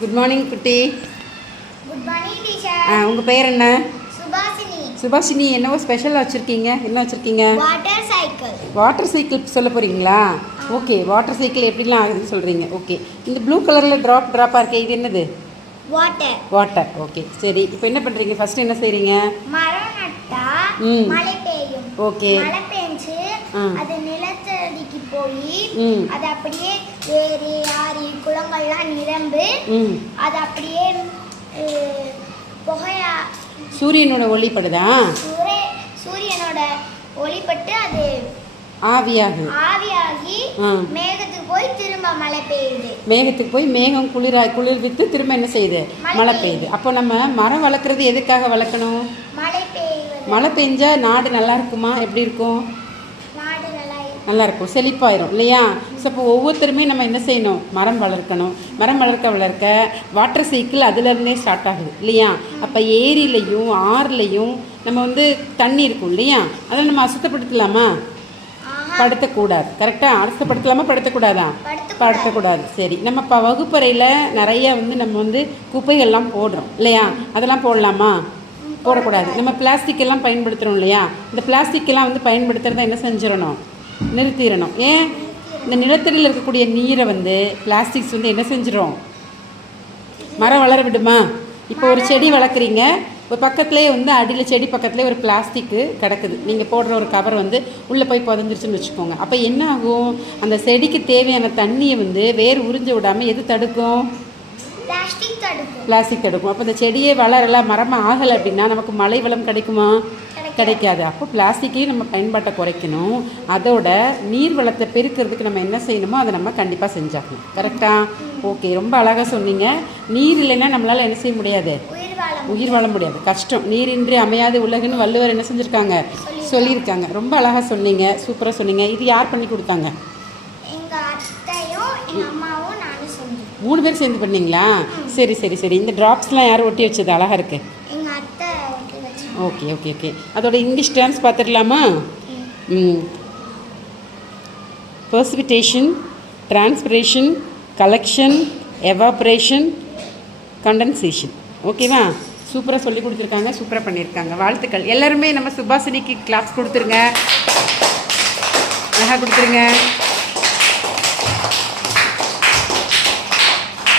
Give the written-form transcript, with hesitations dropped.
Good morning குட்டி. Good morning teacher. உங்கள் பேர் என்ன? சுபாஷினி. சுபாஷினி, என்னவோ ஸ்பெஷலாக வச்சுருக்கீங்க. என்ன வச்சுருக்கீங்க? Water cycle. வாட்டர் சைக்கிள் சொல்ல போகிறீங்களா? ஓகே, வாட்டர் சைக்கிள் எப்படிலாம் ஆகுதுன்னு சொல்கிறீங்க. ஓகே, இந்த ப்ளூ கலரில் ட்ராப்பாக இருக்கே, இது என்னது? வாட்டர். வாட்டர். ஓகே, சரி. இப்போ என்ன பண்ணுறீங்க? ஃபஸ்ட்டு என்ன செய்கிறீங்க? மரம் நட்டா மழை பெய்யும். ஓகே. மழை பெஞ்சு அது நிலத்தடிக்கு போய் அது அப்படியே ஏரி ஆறு குளங்கள்லாம் நிரம்பு அது அப்படியே புகையா சூரியனோட ஒளிப்படுதா? சூரியனோட ஒளிப்பட்டு அது ஆவியாகி மேகத்துக்கு போய் திரும்ப மழை பெய்யுது. மேகத்துக்கு போய் மேகம் குளிர்வித்து திரும்ப என்ன செய்யுது? மழை பெய்யுது. அப்போ நம்ம மரம் வளர்க்குறது எதுக்காக வளர்க்கணும்? மழை பெஞ்சா நாடு நல்லா இருக்குமா? எப்படி இருக்கும்? நல்லா இருக்கும், செழிப்பாயிரும் இல்லையா? ஸோ அப்போ ஒவ்வொருத்தருமே நம்ம என்ன செய்யணும்? மரம் வளர்க்கணும். மரம் வளர்க்க வாட்டர் சைக்கிள் அதுலேருந்தே ஸ்டார்ட் ஆகுது இல்லையா? அப்போ ஏரியிலையும் ஆறுலையும் நம்ம வந்து தண்ணி இருக்கும் இல்லையா? அதை நம்ம அசுத்தப்படுத்தலாமா? படுத்தக்கூடாது. கரெக்டாக? அசுத்தப்படுத்தலாமா படுத்தக்கூடாதா? படுத்தக்கூடாது. சரி, நம்ம இப்போ வகுப்பறையில் நிறைய வந்து நம்ம வந்து குப்பைகள்லாம் போடுறோம் இல்லையா? அதெல்லாம் போடலாமா? போடக்கூடாது. நம்ம பிளாஸ்டிக் எல்லாம் பயன்படுத்துகிறோம் இல்லையா? இந்த பிளாஸ்டிக் எல்லாம் வந்து பயன்படுத்துகிறத என்ன செஞ்சிடணும்? நிறுத்திடணும். ஏன்? இந்த நிலத்தடியில் இருக்கக்கூடிய நீரை வந்து பிளாஸ்டிக்ஸ் வந்து என்ன செஞ்சிடும்? மரம் வளர விடுமா? இப்போ ஒரு செடி வளர்க்குறீங்க, ஒரு பக்கத்துலேயே வந்து அடியில் செடி பக்கத்துலேயே ஒரு பிளாஸ்டிக்கு கிடக்குது. நீங்கள் போடுற ஒரு கவர் வந்து உள்ளே போய் புதஞ்சிருச்சுன்னு வச்சுக்கோங்க. அப்போ என்ன ஆகும்? அந்த செடிக்கு தேவையான தண்ணியை வந்து வேர் உறிஞ்ச விடாமல் எது தடுக்கும்? பிளாஸ்டிக் தடுக்கும். அப்போ இந்த செடியே வளரலை, மரமாக ஆகலை அப்படின்னா நமக்கு மழை வளம் கிடைக்குமா? கிடைக்காது. அப்போ பிளாஸ்டிக்கையும் நம்ம பயன்பாட்டை குறைக்கணும். அதோட நீர் வளத்தை பெருக்கிறதுக்கு நம்ம என்ன செய்யணுமோ அதை நம்ம கண்டிப்பாக செஞ்சாகணும். கரெக்டாக? ஓகே, ரொம்ப அழகாக சொன்னீங்க. நீர் இல்லைன்னா நம்மளால் என்ன செய்ய முடியாது? உயிர் வாழ முடியாது, கஷ்டம். நீரின்றி அமையாது உலகுன்னு வள்ளுவர் என்ன செஞ்சுருக்காங்க? சொல்லியிருக்காங்க. ரொம்ப அழகாக சொன்னீங்க, சூப்பராக சொன்னீங்க. இது யார் பண்ணி கொடுத்தாங்க? 3 பேர் சேர்ந்து பண்ணீங்களா? சரி சரி சரி. இந்த ட்ராப்ஸ்லாம் யார் ஒட்டி வச்சது? அழகாக இருக்குது. Okay okay okay. அதோட இங்கிலீஷ் டேர்ம்ஸ் பார்த்துடலாமா? பர்சிபிட்டேஷன், டிரான்ஸ்பிரேஷன், கலெக்ஷன், எவாப்ரேஷன், கண்டென்சேஷன். ஓகேவா? சூப்பராக சொல்லி கொடுத்துருக்காங்க, சூப்பராக பண்ணியிருக்காங்க. வாழ்த்துக்கள். எல்லாருமே நம்ம சுபாஷினிக்கு கிளாப்ஸ் கொடுத்துருங்க. அழகாக கொடுத்துருங்க.